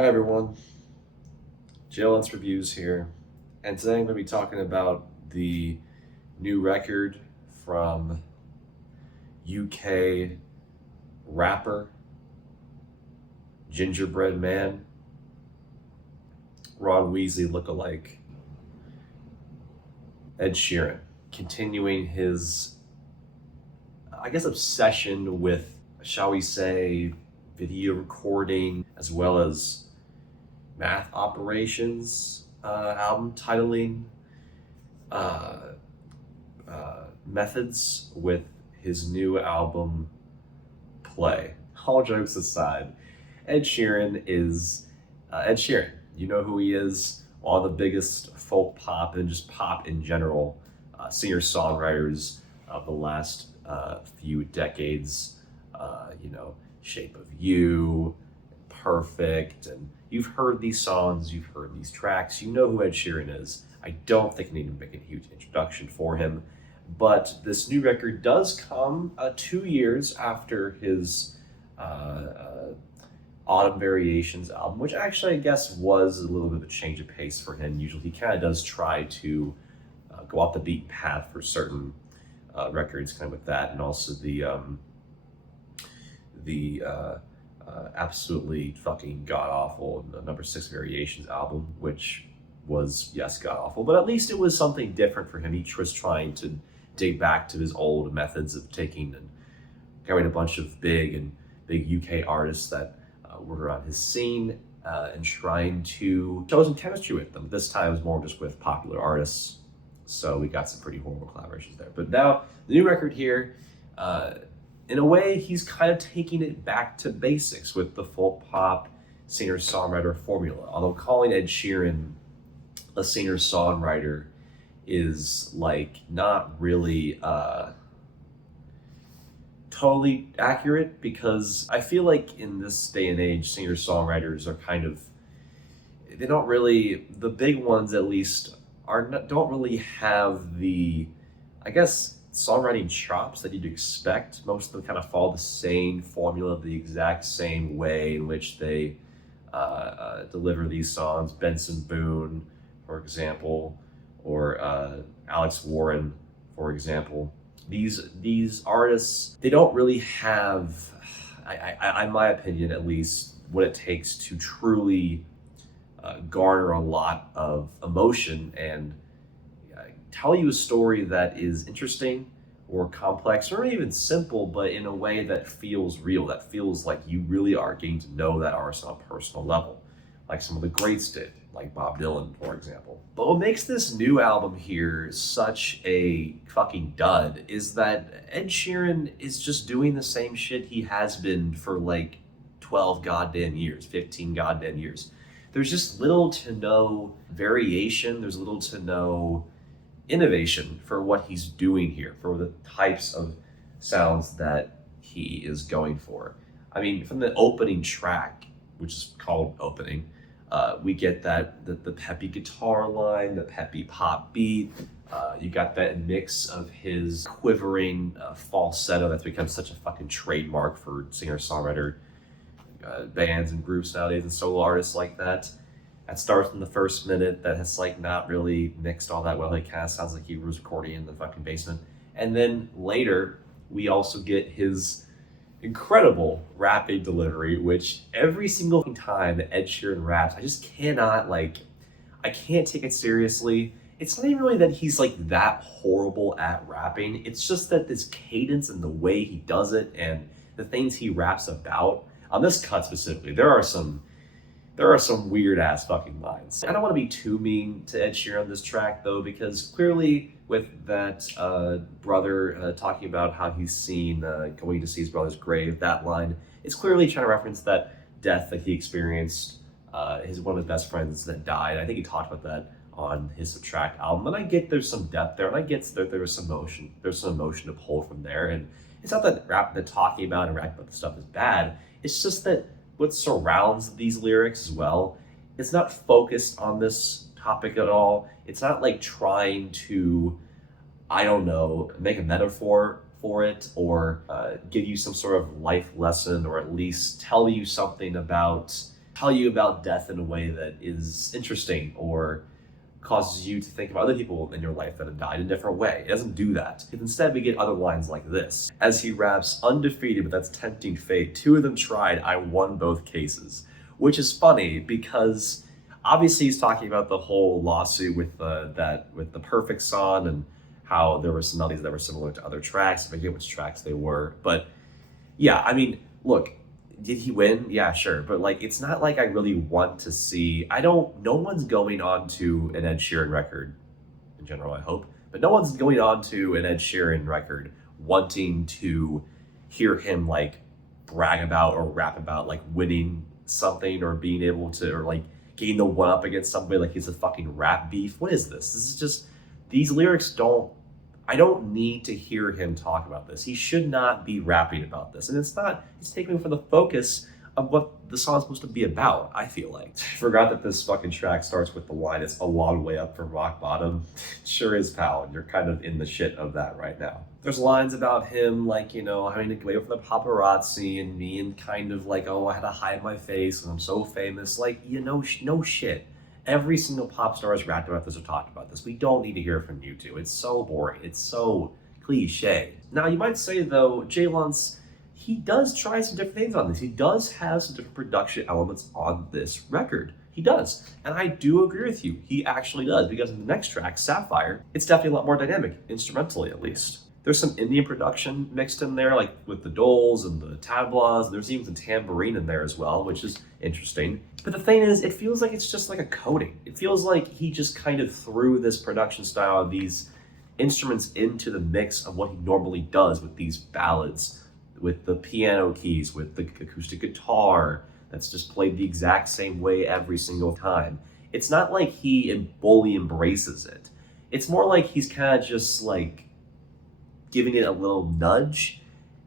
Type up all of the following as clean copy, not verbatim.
Hi everyone, JLN's Reviews here, and today I'm going to be talking about the new record from UK rapper, Gingerbread Man, Ron Weasley lookalike, Ed Sheeran, continuing his, obsession with, shall we say, video recording as well as math operations album titling uh, methods with his new album Play. All jokes aside, Ed Sheeran is Ed Sheeran. You know who he is, one of the biggest folk pop and just pop in general singer-songwriters of the last few decades. Shape of You, Perfect, and you've heard these songs, you've heard these tracks, you know who Ed Sheeran is. I don't think I need to make a huge introduction for him, but this new record does come 2 years after his Autumn Variations album, which actually I guess was a little bit of a change of pace for him. Usually he kind of does try to go off the beaten path for certain records, kind of with that, and also the absolutely fucking god-awful number 6 Variations album, which was, yes, god-awful, but at least it was something different for him. He was trying to dig back to his old methods of taking and carrying a bunch of big UK artists that were on his scene and trying to show some chemistry with them. This time it was more just with popular artists, so we got some pretty horrible collaborations there. But now, the new record here, in a way, he's kind of taking it back to basics with the folk pop singer-songwriter formula. Although calling Ed Sheeran a singer-songwriter is like not really totally accurate, because I feel like in this day and age, singer-songwriters are kind of, they don't really, the big ones at least, don't really have the, I guess, songwriting chops that you'd expect. Most of them kind of follow the same formula, the exact same way in which they deliver these songs. Benson Boone, for example, or Alex Warren, for example. These artists, they don't really have, in my opinion at least, what it takes to truly garner a lot of emotion and tell you a story that is interesting or complex or even simple, but in a way that feels real, that feels like you really are getting to know that artist on a personal level, like some of the greats did, like Bob Dylan, for example. But what makes this new album here such a fucking dud is that Ed Sheeran is just doing the same shit he has been for like 12 goddamn years, 15 goddamn years. There's just little to no variation, there's little to no innovation for what he's doing here, for the types of sounds that he is going for. I mean, from the opening track, which is called Opening, we get the peppy guitar line, the peppy pop beat. You got that mix of his quivering falsetto that's become such a fucking trademark for singer-songwriter bands and groups nowadays and solo artists like that. That starts in the first minute, that has like not really mixed all that well. It kind of sounds like he was recording in the fucking basement. And then later, we also get his incredible rapping delivery, which every single time Ed Sheeran raps, I just cannot, I can't take it seriously. It's not even really that he's like that horrible at rapping. It's just that this cadence and the way he does it and the things he raps about, on this cut specifically, there are some weird ass fucking lines. I don't want to be too mean to Ed Sheeran on this track though, because clearly with that brother talking about how he's seen going to see his brother's grave, that line, it's clearly trying to reference that death that he experienced. One of his best friends that died. I think he talked about that on his Subtract album, and I get there's some depth there, and I get that there's some emotion to pull from there. And it's not that talking about and rapping about the stuff is bad. It's just that what surrounds these lyrics as well, it's not focused on this topic at all. It's not like trying to, I don't know, make a metaphor for it or give you some sort of life lesson, or at least tell you something about tell you about death in a way that is interesting or causes you to think about other people in your life that have died in a different way. It doesn't do that. Instead, we get other lines like this. As he raps, undefeated, but that's tempting fate. Two of them tried, I won both cases. Which is funny because obviously he's talking about the whole lawsuit with the Perfect song and how there were some melodies that were similar to other tracks. I forget which tracks they were. But yeah, I mean, look, did he win? Yeah, sure. But like, it's not like I really want to see. No one's going on to an Ed Sheeran record in general, I hope. But no one's going on to an Ed Sheeran record wanting to hear him like brag about or rap about like winning something or being able to, or like getting the one up against somebody like he's a fucking rap beef. What is this? This is just, these lyrics I don't need to hear him talk about this. He should not be rapping about this. And it's taking from the focus of what the song's supposed to be about, I feel like. I forgot that this fucking track starts with the line, it's a long way up from rock bottom. Sure is, pal, and you're kind of in the shit of that right now. There's lines about him, like, you know, having to get away from the paparazzi and being kind of like, oh, I had to hide my face because I'm so famous. Like, you know, no shit. Every single pop star has rapped about this or talked about this. We don't need to hear it from you two. It's so boring. It's so cliche. Now, you might say, though, Jay Luntz, he does try some different things on this. He does have some different production elements on this record. He does. And I do agree with you. He actually does. Because in the next track, Sapphire, it's definitely a lot more dynamic, instrumentally at least. There's some Indian production mixed in there, like with the doles and the tablas, and there's even some tambourine in there as well, which is interesting. But the thing is, it feels like it's just like a coating. It feels like he just kind of threw this production style, these instruments into the mix of what he normally does with these ballads, with the piano keys, with the acoustic guitar that's just played the exact same way every single time. It's not like he fully embraces it. It's more like he's kind of just like giving it a little nudge,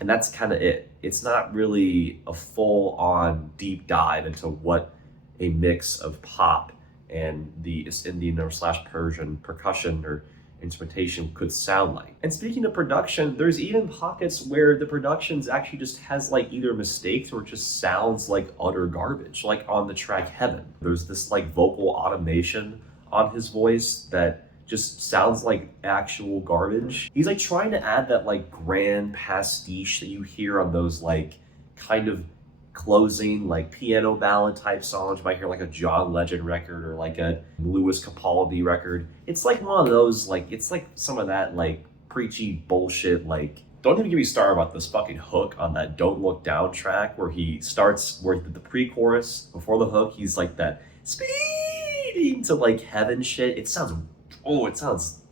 and that's kind of it. It's not really a full-on deep dive into what a mix of pop and the Indian or / Persian percussion or instrumentation could sound like. And speaking of production, there's even pockets where the productions actually just has like either mistakes or it just sounds like utter garbage, like on the track Heaven. There's this like vocal automation on his voice that just sounds like actual garbage. He's like trying to add that like grand pastiche that you hear on those like kind of closing like piano ballad type songs. You might hear like a John Legend record or like a Louis Capaldi record. It's like one of those, like, it's like some of that like preachy bullshit. Like, don't even get me started about this fucking hook on that Don't Look Down track where he starts, where the pre-chorus before the hook, he's like that speeding to like heaven shit. It sounds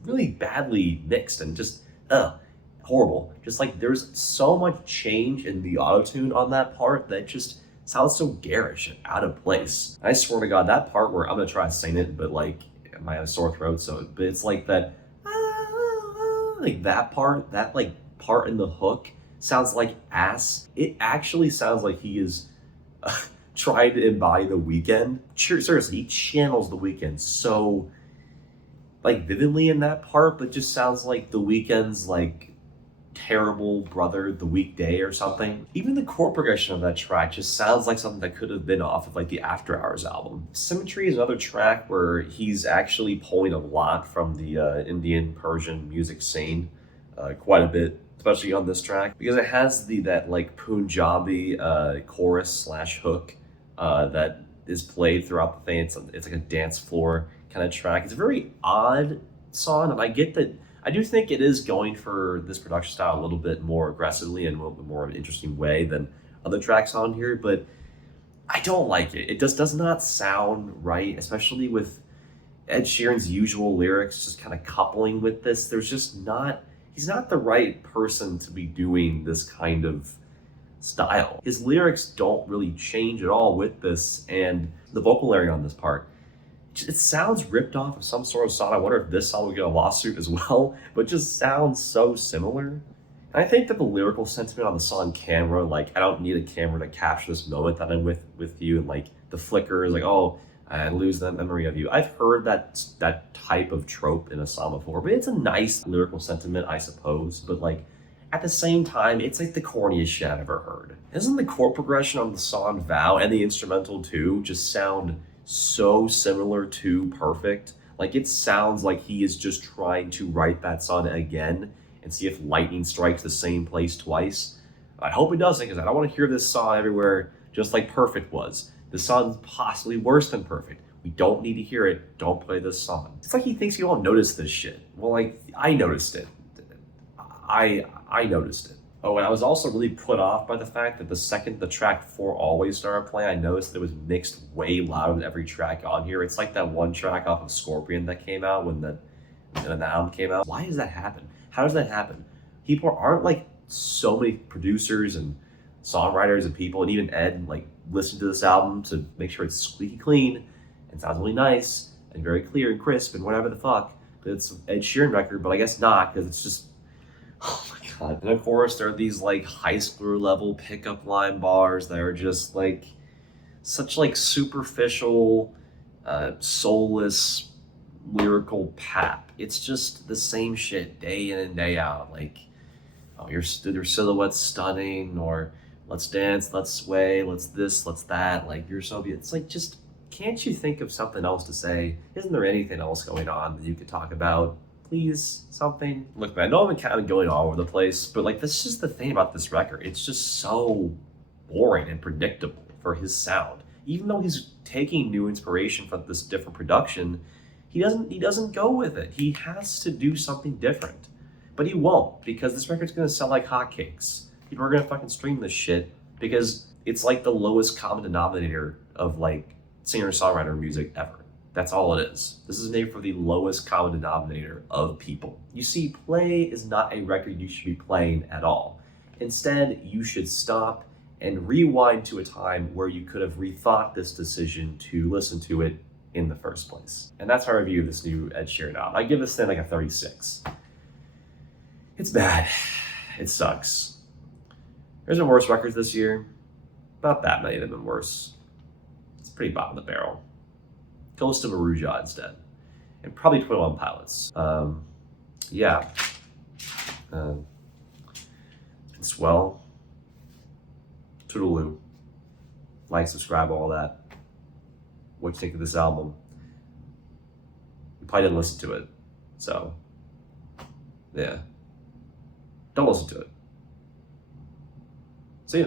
really badly mixed and just horrible. Just like there's so much change in the auto-tune on that part that just sounds so garish and out of place. I swear to God, that part where I'm gonna try to sing it, but like I have a sore throat, but it's like that, like that part in the hook sounds like ass. It actually sounds like he is trying to embody The Weeknd. Seriously, he channels The Weeknd so like vividly in that part, but just sounds like The Weeknd's like terrible brother The Weekday or something. Even the chord progression of that track just sounds like something that could have been off of like the After Hours album. Symmetry is another track where he's actually pulling a lot from the Indian Persian music scene, quite a bit, especially on this track, because it has that like Punjabi chorus / hook that is played throughout the thing. It's like a dance floor kind of track. It's a very odd song, and I get that. I do think it is going for this production style a little bit more aggressively and a little bit more of an interesting way than other tracks on here, but I don't like it. It just does not sound right, especially with Ed Sheeran's usual lyrics just kind of coupling with this. He's not the right person to be doing this kind of style. His lyrics don't really change at all with this, and the vocal area on this part, it sounds ripped off of some sort of song. I wonder if this song would get a lawsuit as well, but it just sounds so similar. And I think that the lyrical sentiment on the song Camera, like, I don't need a camera to capture this moment that I'm with you, and like the flicker is like, oh, I lose the memory of you. I've heard that type of trope in a song before, but it's a nice lyrical sentiment, I suppose. But like, at the same time, it's like the corniest shit I've ever heard. Doesn't the chord progression on the song Vow and the instrumental too just sound so similar to Perfect? Like it sounds like he is just trying to write that song again and see if lightning strikes the same place twice. I hope it doesn't, because I don't want to hear this song everywhere just like Perfect was. This song's possibly worse than Perfect. We don't need to hear it. Don't play this song. It's like he thinks you won't notice this shit. Well, like, I noticed it. I noticed it. Oh, and I was also really put off by the fact that the second the track 4 Always started playing, I noticed that it was mixed way louder than every track on here. It's like that one track off of Scorpion that came out when the album came out. Why does that happen? How does that happen? People aren't like so many producers and songwriters and people and even Ed like listen to this album to make sure it's squeaky clean and sounds really nice and very clear and crisp and whatever the fuck. It's an Ed Sheeran record, but I guess not, because it's just, oh my god. And of course there are these like high schooler level pickup line bars that are just like such like superficial, soulless lyrical pap. It's just the same shit day in and day out. Like, oh, your silhouette's stunning, or let's dance, let's sway, let's this, let's that. Like, you're so beautiful. It's like, just can't you think of something else to say? Isn't there anything else going on that you could talk about? Please, something. Look, man, I know I'm kind of going all over the place, but like, this is just the thing about this record. It's just so boring and predictable for his sound. Even though he's taking new inspiration from this different production, he doesn't go with it. He has to do something different. But he won't, because this record's gonna sell like hotcakes. People are gonna fucking stream this shit because it's like the lowest common denominator of like singer-songwriter music ever. That's all it is. This is made for the lowest common denominator of people. You see, Play is not a record you should be playing at all. Instead, you should stop and rewind to a time where you could have rethought this decision to listen to it in the first place. And that's our review of this new Ed Sheeran album. I give this thing like a 36. It's bad. It sucks. There's been worse records this year. Not that many of them have been worse. It's pretty bottom of the barrel. Goes to Maruja instead. And probably 21 Pilots. Yeah. It's well. Toodaloo. Like, subscribe, all that. What do you think of this album? You probably didn't listen to it. So, yeah. Don't listen to it. See ya.